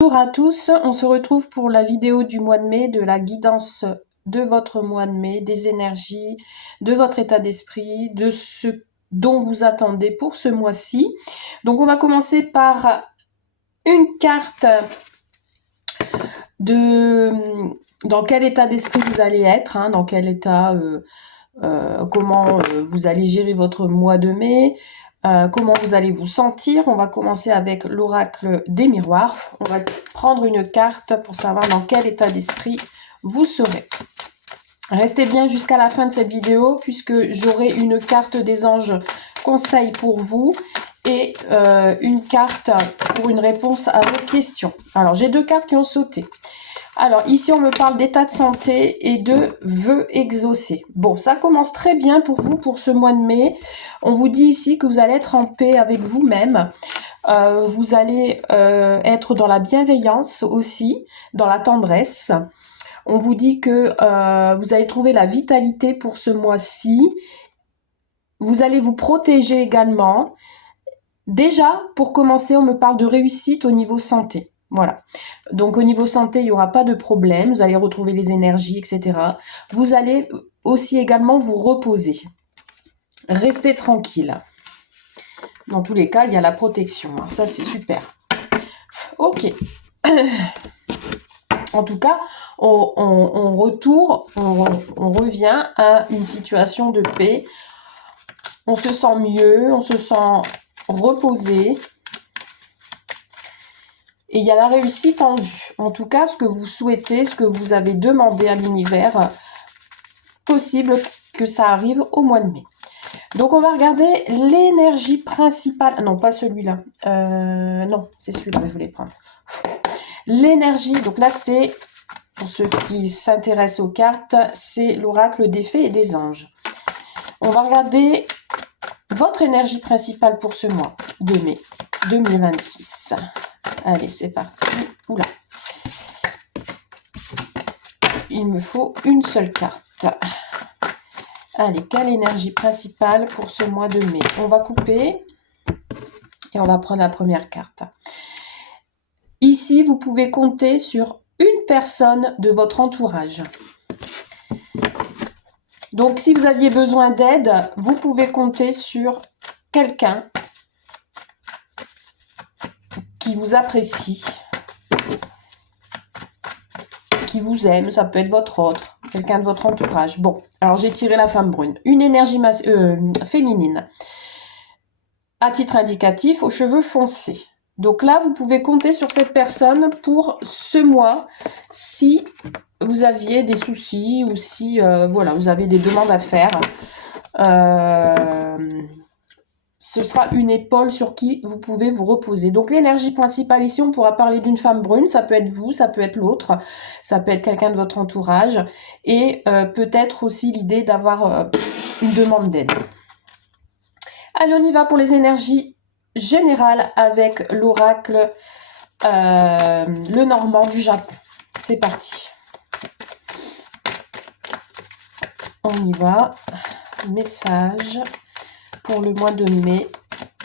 Bonjour à tous, on se retrouve pour la vidéo du mois de mai, de la guidance de votre mois de mai, des énergies, de votre état d'esprit, de ce dont vous attendez pour ce mois-ci. Donc on va commencer par une carte de dans quel état d'esprit vous allez être, hein, dans quel état, comment vous allez gérer votre mois de mai, comment vous allez vous sentir. On va commencer avec l'oracle des miroirs. On va prendre une carte pour savoir dans quel état d'esprit vous serez. Restez bien jusqu'à la fin de cette vidéo puisque j'aurai une carte des anges conseils pour vous et une carte pour une réponse à vos questions. Alors j'ai deux cartes qui ont sauté. Alors, ici, on me parle d'état de santé et de vœux exaucés. Bon, ça commence très bien pour vous pour ce mois de mai. On vous dit ici que vous allez être en paix avec vous-même. Vous allez être dans la bienveillance aussi, dans la tendresse. On vous dit que vous allez trouver la vitalité pour ce mois-ci. Vous allez vous protéger également. Déjà, pour commencer, on me parle de réussite au niveau santé. Voilà. Donc au niveau santé, il n'y aura pas de problème. Vous allez retrouver les énergies, etc. Vous allez aussi également vous reposer. Restez tranquille. Dans tous les cas, il y a la protection. Ça, c'est super. Ok. En tout cas, on revient à une situation de paix. On se sent mieux, on se sent reposé. Et il y a la réussite en vue. En tout cas, ce que vous souhaitez, ce que vous avez demandé à l'univers, possible que ça arrive au mois de mai. Donc, on va regarder l'énergie principale. Non, pas celui-là. Non, c'est celui-là que je voulais prendre. L'énergie, donc là, c'est, pour ceux qui s'intéressent aux cartes, c'est l'oracle des fées et des anges. On va regarder votre énergie principale pour ce mois de mai 2026. Allez, c'est parti. Oula. Il me faut une seule carte. Allez, quelle énergie principale pour ce mois de mai? On va couper et on va prendre la première carte. Ici, vous pouvez compter sur une personne de votre entourage. Donc, si vous aviez besoin d'aide, vous pouvez compter sur quelqu'un qui vous apprécie, qui vous aime, ça peut être votre autre, quelqu'un de votre entourage. Bon, alors j'ai tiré la femme brune. Une énergie féminine. À titre indicatif, aux cheveux foncés. Donc là, vous pouvez compter sur cette personne pour ce mois si vous aviez des soucis ou si voilà, vous avez des demandes à faire. Ce sera une épaule sur qui vous pouvez vous reposer. Donc l'énergie principale ici, on pourra parler d'une femme brune, ça peut être vous, ça peut être l'autre, ça peut être quelqu'un de votre entourage, et peut-être aussi l'idée d'avoir une demande d'aide. Allez, on y va pour les énergies générales avec l'oracle le Normand du Japon. C'est parti. On y va. Message pour le mois de mai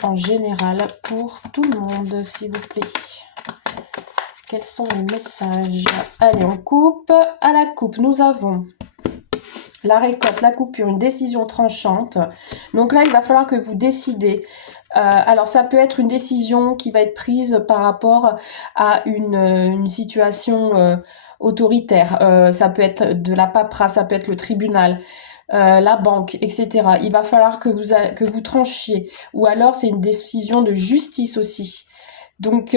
en général pour tout le monde, s'il vous plaît. Quels sont les messages? Allez, on coupe. À la coupe, nous avons la récolte, la coupure, une décision tranchante. Donc là, il va falloir que vous décidez. Alors, ça peut être une décision qui va être prise par rapport à une situation autoritaire. Ça peut être de la paperasse, ça peut être le tribunal. La banque, etc. Il va falloir que vous tranchiez. Ou alors, c'est une décision de justice aussi. Donc,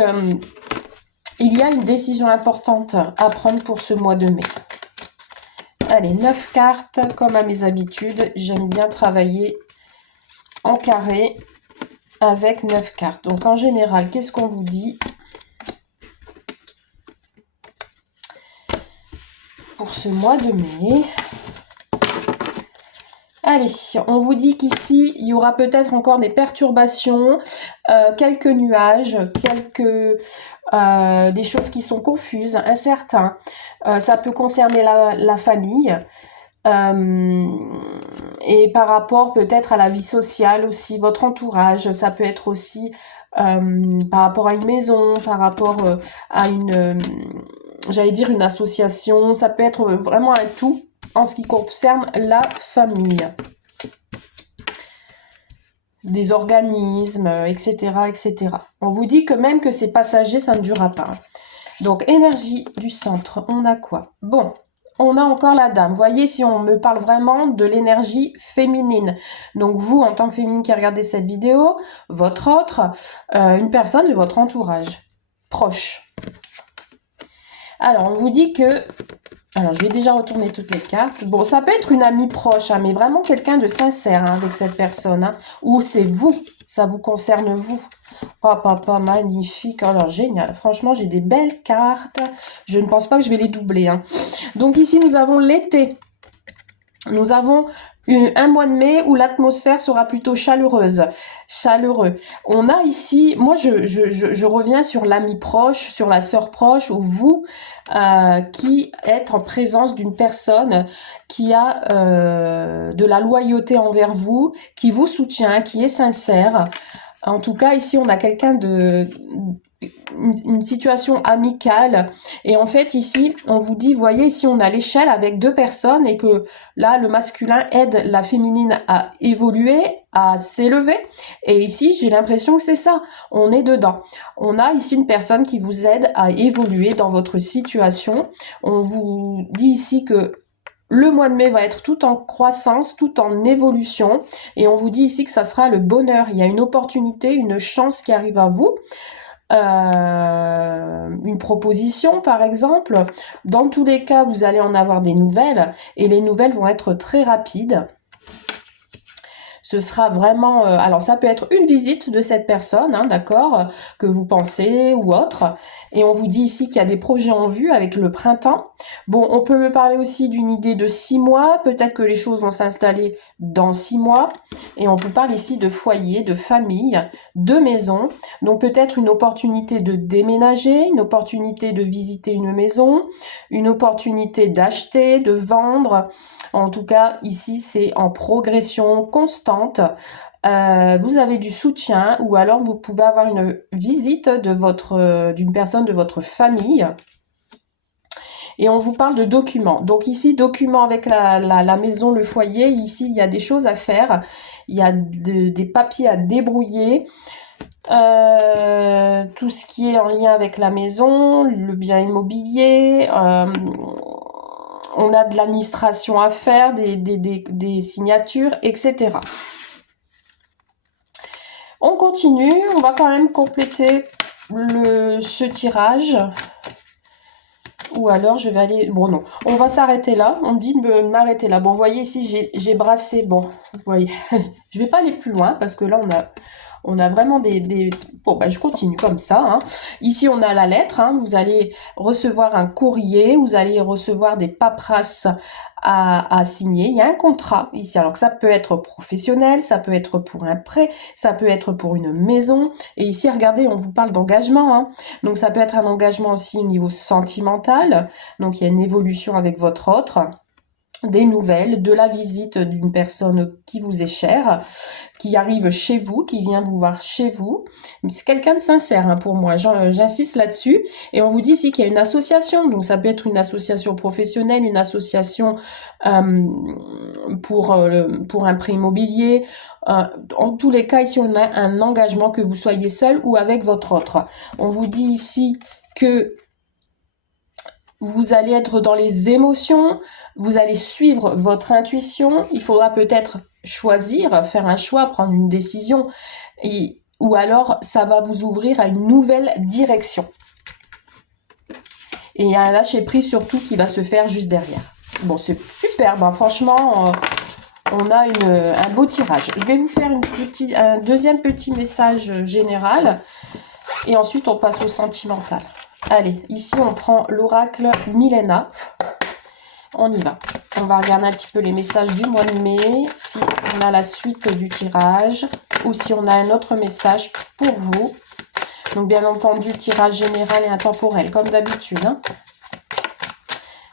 il y a une décision importante à prendre pour ce mois de mai. Allez, 9 cartes, comme à mes habitudes. J'aime bien travailler en carré avec 9 cartes. Donc, en général, qu'est-ce qu'on vous dit pour ce mois de mai? Allez, on vous dit qu'ici, il y aura peut-être encore des perturbations, quelques nuages, des choses qui sont confuses, incertains. Ça peut concerner la famille. Et par rapport peut-être à la vie sociale aussi, votre entourage, ça peut être aussi par rapport à une maison, par rapport à une, j'allais dire une association. Ça peut être vraiment un tout en ce qui concerne la famille. Des organismes, etc., etc. On vous dit que même que c'est passager, ça ne durera pas. Donc, énergie du centre, on a quoi? Bon, on a encore la dame. Vous voyez, si on me parle vraiment de l'énergie féminine. Donc, vous, en tant que féminine qui regardez cette vidéo, votre autre, une personne de votre entourage, proche. Alors, on vous dit que... Alors, je vais déjà retourner toutes les cartes. Bon, ça peut être une amie proche, hein, mais vraiment quelqu'un de sincère hein, avec cette personne. Hein, ou c'est vous, ça vous concerne vous. Papa, magnifique. Alors, génial. Franchement, j'ai des belles cartes. Je ne pense pas que je vais les doubler. Hein. Donc, ici, nous avons l'été. Nous avons un mois de mai où l'atmosphère sera plutôt chaleureuse, chaleureux. On a ici, moi je reviens sur l'ami proche, sur la sœur proche, ou vous qui êtes en présence d'une personne qui a de la loyauté envers vous, qui vous soutient, qui est sincère. En tout cas, ici, on a quelqu'un de... Une situation amicale. Et en fait, ici, on vous dit, voyez, ici, on a l'échelle avec deux personnes et que là, le masculin aide la féminine à évoluer, à s'élever. Et ici, j'ai l'impression que c'est ça. On est dedans. On a ici une personne qui vous aide à évoluer dans votre situation. On vous dit ici que le mois de mai va être tout en croissance, tout en évolution. Et on vous dit ici que ça sera le bonheur. Il y a une opportunité, une chance qui arrive à vous. Une proposition par exemple. Dans tous les cas, vous allez en avoir des nouvelles. Et les nouvelles vont être très rapides. Ce sera vraiment... alors, ça peut être une visite de cette personne, hein, d'accord, que vous pensez ou autre. Et on vous dit ici qu'il y a des projets en vue avec le printemps. Bon, on peut me parler aussi d'une idée de 6 mois. Peut-être que les choses vont s'installer dans 6 mois. Et on vous parle ici de foyer, de famille, de maison. Donc, peut-être une opportunité de déménager, une opportunité de visiter une maison, une opportunité d'acheter, de vendre. En tout cas, ici, c'est en progression constante. Vous avez du soutien ou alors vous pouvez avoir une visite de d'une personne de votre famille. Et on vous parle de documents. Donc ici, documents avec la maison, le foyer. Ici, il y a des choses à faire. Il y a des papiers à débrouiller. Tout ce qui est en lien avec la maison, le bien immobilier... on a de l'administration à faire, des signatures, etc. On continue, on va quand même compléter ce tirage. Ou alors je vais aller... Bon non, on va s'arrêter là. On me dit de m'arrêter là. Bon, vous voyez ici, j'ai brassé... Bon, vous voyez, je vais pas aller plus loin parce que là, on a vraiment des... Bon, ben, je continue comme ça. Hein. Ici, on a la lettre. Hein. Vous allez recevoir un courrier. Vous allez recevoir des paperasses à signer. Il y a un contrat ici. Alors, ça peut être professionnel. Ça peut être pour un prêt. Ça peut être pour une maison. Et ici, regardez, on vous parle d'engagement. Hein. Donc, ça peut être un engagement aussi au niveau sentimental. Donc, il y a une évolution avec votre autre. Des nouvelles, de la visite d'une personne qui vous est chère, qui arrive chez vous, qui vient vous voir chez vous. C'est quelqu'un de sincère hein, pour moi, j'insiste là-dessus. Et on vous dit ici qu'il y a une association, donc ça peut être une association professionnelle, une association pour un prêt immobilier. En tous les cas, ici on a un engagement que vous soyez seul ou avec votre autre. On vous dit ici que vous allez être dans les émotions, vous allez suivre votre intuition. Il faudra peut-être choisir, faire un choix, prendre une décision. Ou alors, ça va vous ouvrir à une nouvelle direction. Et il y a un lâcher-prise surtout qui va se faire juste derrière. Bon, c'est superbe. Hein. Franchement, on a un beau tirage. Je vais vous faire un deuxième petit message général. Et ensuite, on passe au sentimental. Allez, ici, on prend l'oracle Milena. On y va. On va regarder un petit peu les messages du mois de mai, si on a la suite du tirage, ou si on a un autre message pour vous. Donc, bien entendu, tirage général et intemporel, comme d'habitude. Hein.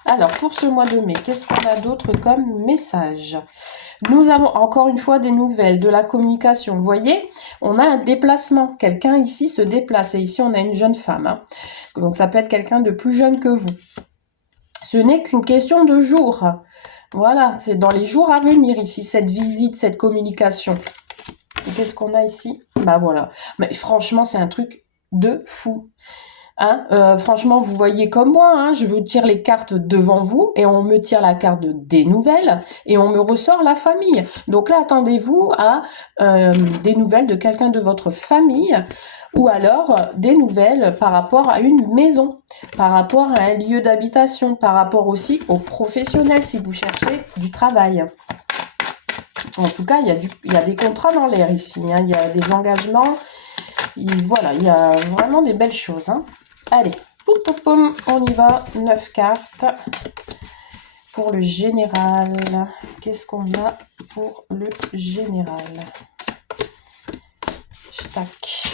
Alors, pour ce mois de mai, qu'est-ce qu'on a d'autre comme message? Nous avons encore une fois des nouvelles, de la communication. Vous voyez, on a un déplacement. Quelqu'un ici se déplace. Et ici, on a une jeune femme. Hein. Donc, ça peut être quelqu'un de plus jeune que vous. Ce n'est qu'une question de jours. Voilà, c'est dans les jours à venir ici, cette visite, cette communication. Qu'est-ce qu'on a ici? Bah voilà. Mais franchement, c'est un truc de fou. Hein, franchement, vous voyez comme moi, hein, je vous tire les cartes devant vous et on me tire la carte des nouvelles et on me ressort la famille. Donc là, attendez-vous à des nouvelles de quelqu'un de votre famille ou alors des nouvelles par rapport à une maison, par rapport à un lieu d'habitation, par rapport aussi aux professionnels si vous cherchez du travail. En tout cas, il y a des contrats dans l'air ici, hein, il y a des engagements, voilà, il y a vraiment des belles choses. Hein. Allez, poum, poum, poum, on y va, 9 cartes pour le général. Qu'est-ce qu'on a pour le général? Tac.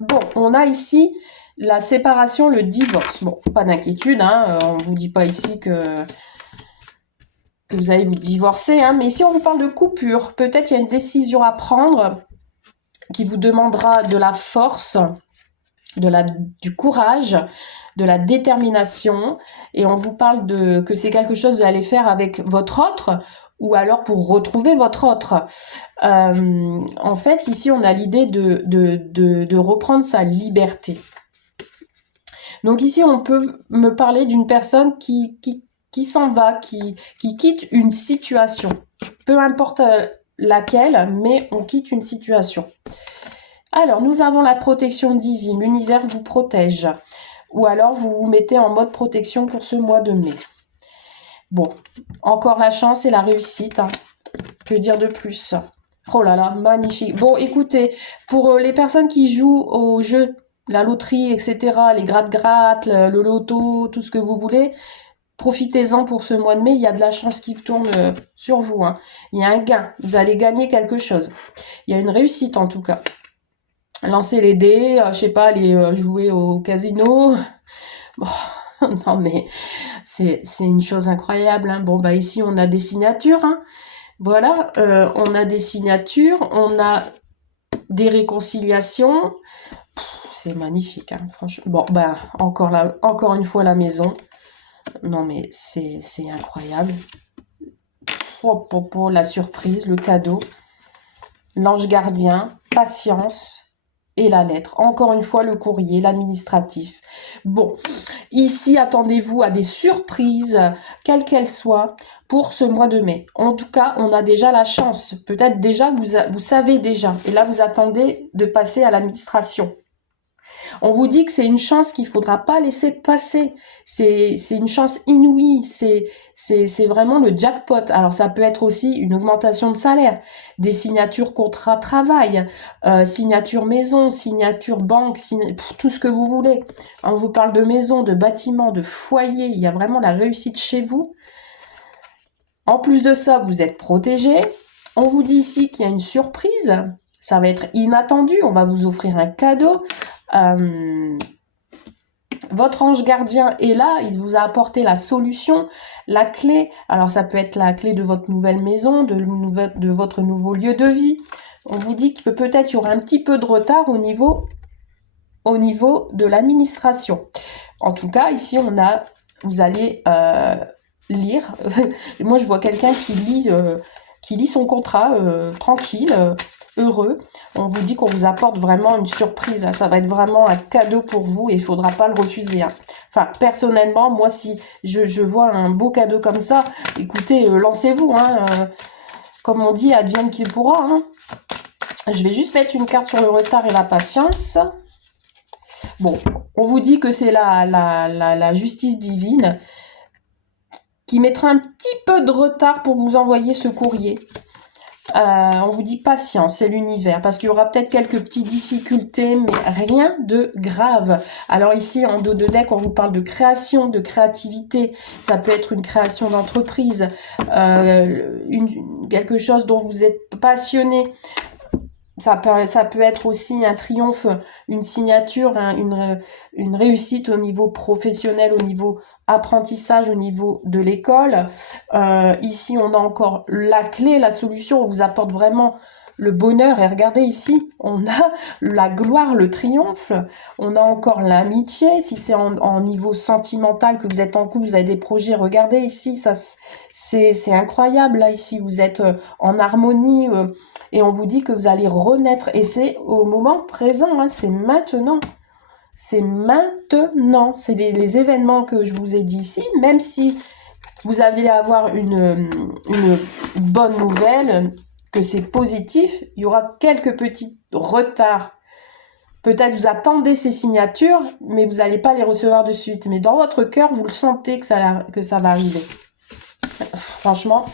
Bon, on a ici la séparation, le divorce. Bon, pas d'inquiétude, hein, on ne vous dit pas ici que vous allez vous divorcer, hein, mais ici on vous parle de coupure. Peut-être il y a une décision à prendre qui vous demandera de la force, du courage, de la détermination, et on vous parle que c'est quelque chose que vous allez faire avec votre autre, ou alors pour retrouver votre autre. En fait, ici, on a l'idée de reprendre sa liberté. Donc ici, on peut me parler d'une personne qui s'en va, qui quitte une situation. Peu importe laquelle, mais on quitte une situation. Alors, nous avons la protection divine. L'univers vous protège. Ou alors, vous vous mettez en mode protection pour ce mois de mai. Bon, encore la chance et la réussite. Hein. Que dire de plus? Oh là là, magnifique. Bon, écoutez, pour les personnes qui jouent au jeu, la loterie, etc., les gratte-gratte, le loto, tout ce que vous voulez, profitez-en pour ce mois de mai. Il y a de la chance qui tourne sur vous. Hein. Il y a un gain. Vous allez gagner quelque chose. Il y a une réussite en tout cas. Lancer les dés, je sais pas, aller jouer au casino. Bon, non mais c'est une chose incroyable. Hein. Bon, bah ici, on a des signatures. Hein. Voilà, on a des signatures, on a des réconciliations. C'est magnifique, hein, franchement. Bon, bah, encore une fois, la maison. Non, mais c'est incroyable. La surprise, le cadeau. L'ange gardien, patience. Et la lettre. Encore une fois, le courrier, l'administratif. Bon, ici, attendez-vous à des surprises, quelles qu'elles soient, pour ce mois de mai. En tout cas, on a déjà la chance. Peut-être déjà, vous savez déjà. Et là, vous attendez de passer à l'administration. On vous dit que c'est une chance qu'il ne faudra pas laisser passer. C'est une chance inouïe. C'est vraiment le jackpot. Alors, ça peut être aussi une augmentation de salaire, des signatures contrat travail, signature maison, signature banque, tout ce que vous voulez. On vous parle de maison, de bâtiment, de foyer. Il y a vraiment la réussite chez vous. En plus de ça, vous êtes protégé. On vous dit ici qu'il y a une surprise. Ça va être inattendu. On va vous offrir un cadeau. Votre ange gardien est là, il vous a apporté la solution, la clé. Alors ça peut être la clé de votre nouvelle maison, de votre nouveau lieu de vie. On vous dit que peut-être il y aura un petit peu de retard au niveau de l'administration. En tout cas, ici vous allez lire. Moi je vois quelqu'un qui lit son contrat tranquille, heureux. On vous dit qu'on vous apporte vraiment une surprise. Hein. Ça va être vraiment un cadeau pour vous et il ne faudra pas le refuser. Hein. Enfin, personnellement, moi, si je vois un beau cadeau comme ça, écoutez, lancez-vous. Hein. Comme on dit, advienne qu'il pourra. Hein. Je vais juste mettre une carte sur le retard et la patience. Bon, on vous dit que c'est la justice divine qui mettra un petit peu de retard pour vous envoyer ce courrier. On vous dit patience, c'est l'univers, parce qu'il y aura peut-être quelques petites difficultés, mais rien de grave. Alors ici, en dos de deck, on vous parle de création, de créativité. Ça peut être une création d'entreprise, quelque chose dont vous êtes passionné. ça peut être aussi un triomphe, une signature, hein, une réussite au niveau professionnel, au niveau apprentissage, au niveau de l'école. Ici, on a encore la clé, la solution. On vous apporte vraiment le bonheur. Et regardez ici, on a la gloire, le triomphe. On a encore l'amitié. Si c'est en niveau sentimental que vous êtes en couple, vous avez des projets. Regardez ici, ça c'est incroyable. Là, ici, vous êtes en harmonie. Et on vous dit que vous allez renaître. Et c'est au moment présent, hein, c'est maintenant. C'est maintenant. C'est les événements que je vous ai dit ici. Même si vous allez avoir une bonne nouvelle, que c'est positif, il y aura quelques petits retards. Peut-être vous attendez ces signatures, mais vous n'allez pas les recevoir de suite. Mais dans votre cœur, vous le sentez que ça va arriver. Franchement,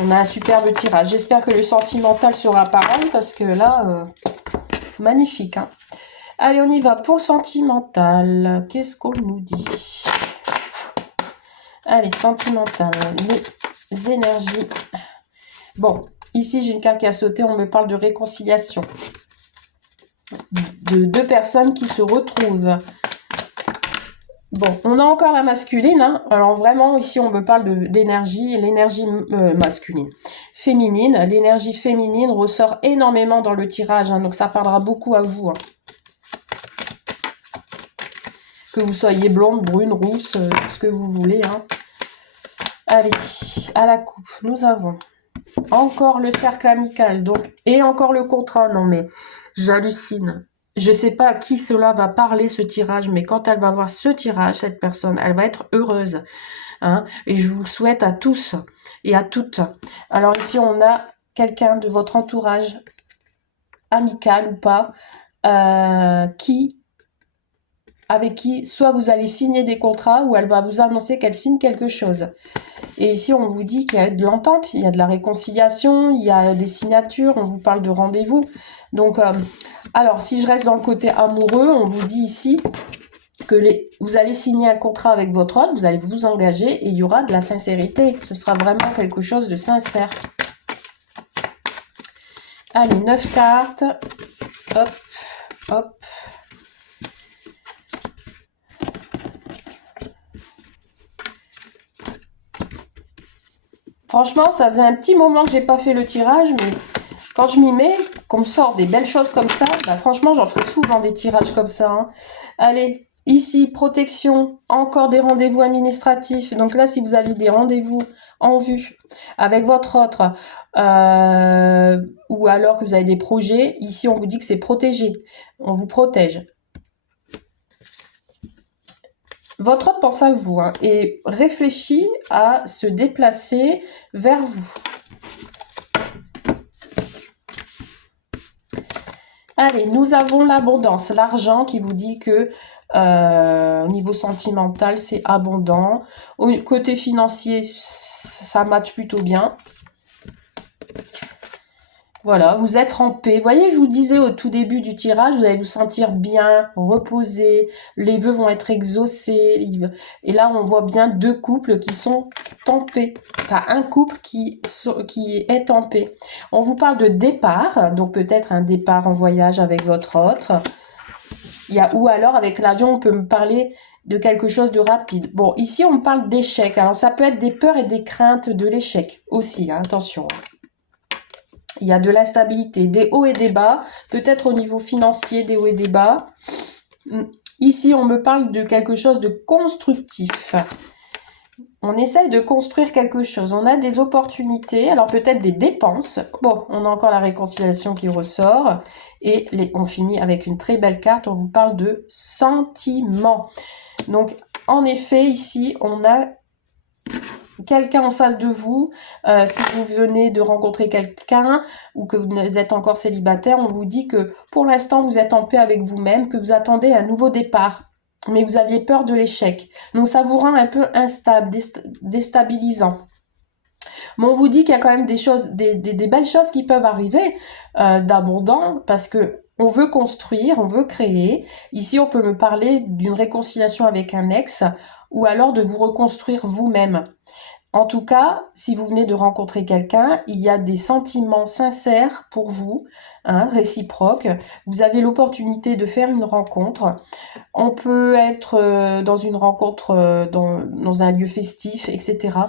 on a un superbe tirage. J'espère que le sentimental sera pareil, parce que là, magnifique. Hein. Allez, on y va pour le sentimental. Qu'est-ce qu'on nous dit? Allez, sentimental, les énergies. Bon, ici, j'ai une carte qui a sauté. On me parle de réconciliation. De deux personnes qui se retrouvent. Bon, on a encore la masculine. Hein. Alors vraiment, ici, on me parle d'énergie, l'énergie masculine. Féminine, l'énergie féminine ressort énormément dans le tirage. Hein, donc, ça parlera beaucoup à vous. Hein. Que vous soyez blonde, brune, rousse, ce que vous voulez. Hein. Allez, à la coupe, nous avons encore le cercle amical. Donc, et encore le contrat. Non, mais j'hallucine. Je ne sais pas à qui cela va parler, ce tirage, mais quand elle va voir ce tirage, cette personne, elle va être heureuse. Hein, et je vous souhaite à tous et à toutes. Alors ici, on a quelqu'un de votre entourage, amical ou pas, avec qui soit vous allez signer des contrats ou elle va vous annoncer qu'elle signe quelque chose. Et ici, on vous dit qu'il y a de l'entente, il y a de la réconciliation, il y a des signatures, on vous parle de rendez-vous. Donc, alors, si je reste dans le côté amoureux, on vous dit ici que vous allez signer un contrat avec votre autre, vous allez vous engager et il y aura de la sincérité. Ce sera vraiment quelque chose de sincère. Allez, 9 cartes. Hop, hop. Franchement, ça faisait un petit moment que j'ai pas fait le tirage, mais quand je m'y mets, qu'on me sort des belles choses comme ça, bah franchement, j'en ferai souvent des tirages comme ça. Hein. Allez, ici, protection, encore des rendez-vous administratifs. Donc là, si vous avez des rendez-vous en vue avec votre autre, ou alors que vous avez des projets, ici, on vous dit que c'est protégé. On vous protège. Votre autre pense à vous hein, et réfléchit à se déplacer vers vous. Allez, nous avons l'abondance, l'argent qui vous dit que au niveau sentimental, c'est abondant. Au côté financier, ça matche plutôt bien. Voilà, vous êtes en paix. Vous voyez, je vous disais au tout début du tirage, vous allez vous sentir bien, reposé, les vœux vont être exaucés. Et là, on voit bien deux couples qui sont en paix. Enfin, un couple qui est en paix. On vous parle de départ, donc peut-être un départ en voyage avec votre autre. Ou alors, avec l'avion, on peut me parler de quelque chose de rapide. Bon, ici, on me parle d'échec. Alors, ça peut être des peurs et des craintes de l'échec aussi, hein, attention. Il y a de l'instabilité, des hauts et des bas, peut-être au niveau financier, des hauts et des bas. Ici, on me parle de quelque chose de constructif. On essaye de construire quelque chose. On a des opportunités, alors peut-être des dépenses. Bon, on a encore la réconciliation qui ressort. Et on finit avec une très belle carte. On vous parle de sentiments. Donc, en effet, ici, on a quelqu'un en face de vous, si vous venez de rencontrer quelqu'un ou que vous êtes encore célibataire, on vous dit que pour l'instant vous êtes en paix avec vous-même, que vous attendez un nouveau départ, mais vous aviez peur de l'échec. Donc ça vous rend un peu instable, déstabilisant. Mais on vous dit qu'il y a quand même des choses, des belles choses qui peuvent arriver d'abondant parce que on veut construire, on veut créer. Ici, on peut me parler d'une réconciliation avec un ex ou alors de vous reconstruire vous-même. En tout cas, si vous venez de rencontrer quelqu'un, il y a des sentiments sincères pour vous, hein, réciproques. Vous avez l'opportunité de faire une rencontre. On peut être dans une rencontre dans un lieu festif, etc.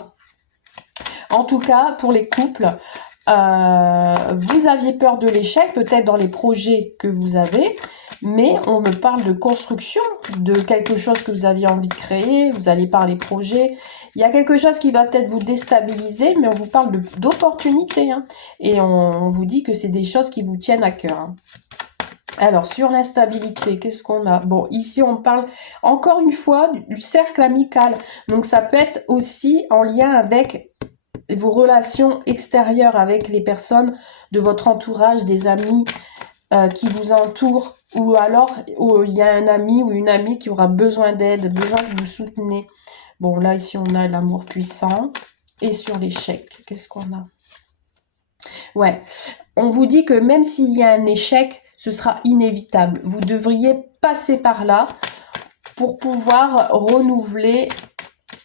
En tout cas, pour les couples, vous aviez peur de l'échec, peut-être dans les projets que vous avez, mais on me parle de construction, de quelque chose que vous aviez envie de créer, vous allez parler projet. Il y a quelque chose qui va peut-être vous déstabiliser, mais on vous parle d'opportunités, hein, et on vous dit que c'est des choses qui vous tiennent à cœur, hein. Alors, sur l'instabilité, qu'est-ce qu'on a? Bon, ici, on parle encore une fois du cercle amical. Donc, ça peut être aussi en lien avec vos relations extérieures avec les personnes de votre entourage, des amis qui vous entourent, ou alors il y a un ami ou une amie qui aura besoin d'aide, besoin que vous soutenez. Bon, là, ici, on a l'amour puissant. Et sur l'échec, qu'est-ce qu'on a? Ouais, on vous dit que même s'il y a un échec, ce sera inévitable. Vous devriez passer par là pour pouvoir renouveler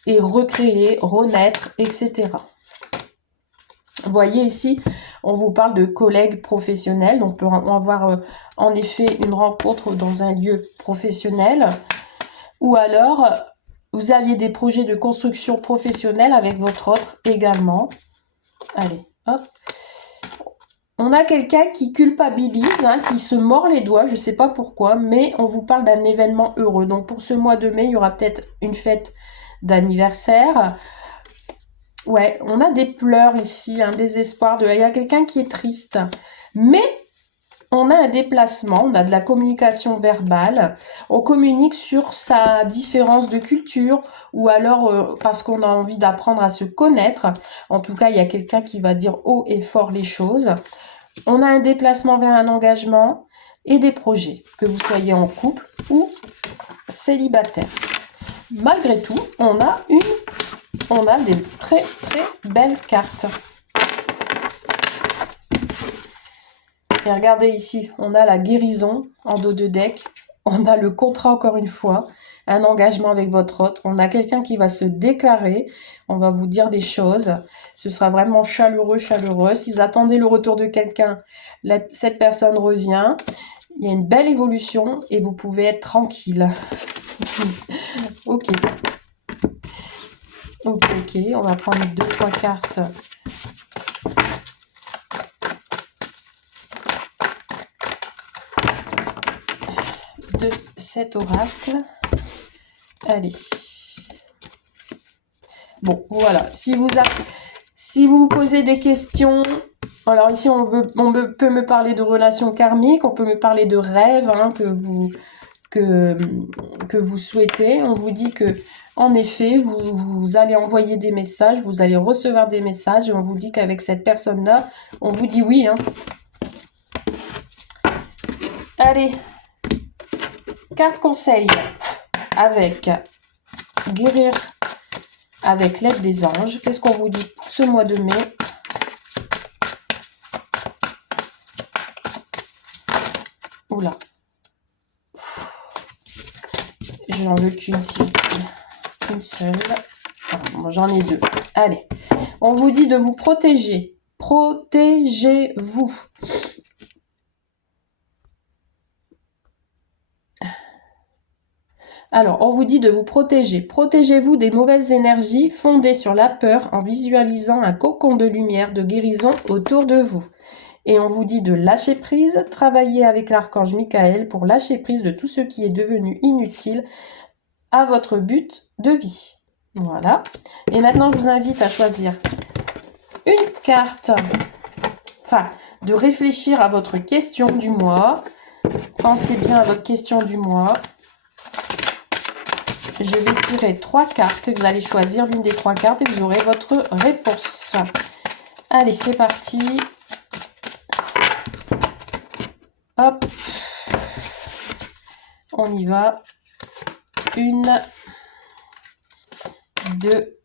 et recréer, renaître, etc. Vous voyez ici, on vous parle de collègues professionnels. Donc, on peut avoir en effet une rencontre dans un lieu professionnel. Ou alors, vous aviez des projets de construction professionnelle avec votre autre également. Allez, hop. On a quelqu'un qui culpabilise, hein, qui se mord les doigts, je ne sais pas pourquoi, mais on vous parle d'un événement heureux. Donc pour ce mois de mai, il y aura peut-être une fête d'anniversaire. Ouais, on a des pleurs ici, un désespoir. Il y a quelqu'un qui est triste. Mais on a un déplacement, on a de la communication verbale. On communique sur sa différence de culture ou alors parce qu'on a envie d'apprendre à se connaître. En tout cas, il y a quelqu'un qui va dire haut et fort les choses. On a un déplacement vers un engagement et des projets, que vous soyez en couple ou célibataire. Malgré tout, on a des très très belles cartes. Et regardez ici, on a la guérison en dos de deck. On a le contrat encore une fois, un engagement avec votre autre. On a quelqu'un qui va se déclarer. On va vous dire des choses. Ce sera vraiment chaleureux, chaleureux. Si vous attendez le retour de quelqu'un, cette personne revient. Il y a une belle évolution et vous pouvez être tranquille. Ok. Ok, ok. On va prendre 2-3 cartes. De cet oracle. Allez. Bon, voilà. Si vous vous posez des questions, alors ici on peut me parler de relations karmiques, on peut me parler de rêves, hein, que vous souhaitez. On vous dit que en effet, vous allez envoyer des messages, vous allez recevoir des messages, et on vous dit qu'avec cette personne-là, on vous dit oui, hein. Allez. Carte conseil avec guérir avec l'aide des anges. Qu'est-ce qu'on vous dit pour ce mois de mai? Oula. Je n'en veux qu'une seule. Bon, j'en ai 2. Allez. On vous dit de vous protéger. Protégez-vous. Alors, on vous dit de vous protéger. Protégez-vous des mauvaises énergies fondées sur la peur en visualisant un cocon de lumière de guérison autour de vous. Et on vous dit de lâcher prise, travailler avec l'archange Michael pour lâcher prise de tout ce qui est devenu inutile à votre but de vie. Voilà. Et maintenant, je vous invite à choisir une carte. Enfin, de réfléchir à votre question du mois. Pensez bien à votre question du mois. Je vais tirer 3 cartes et vous allez choisir l'une des 3 cartes et vous aurez votre réponse. Allez, c'est parti. Hop. On y va. 1, 2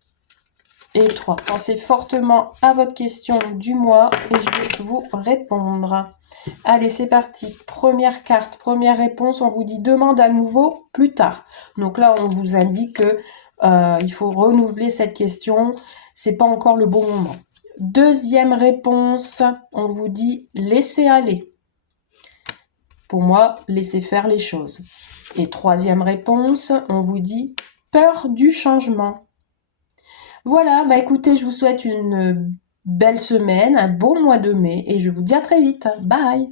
et 3. Pensez fortement à votre question du mois et je vais vous répondre. Allez, c'est parti. Première carte, première réponse. On vous dit demande à nouveau plus tard. Donc là, on vous indique que il faut renouveler cette question. c'est pas encore le bon moment. Deuxième réponse, on vous dit laisser aller. Pour moi, laisser faire les choses. Et troisième réponse, on vous dit peur du changement. Voilà, bah écoutez, je vous souhaite une belle semaine, un bon mois de mai et je vous dis à très vite. Bye!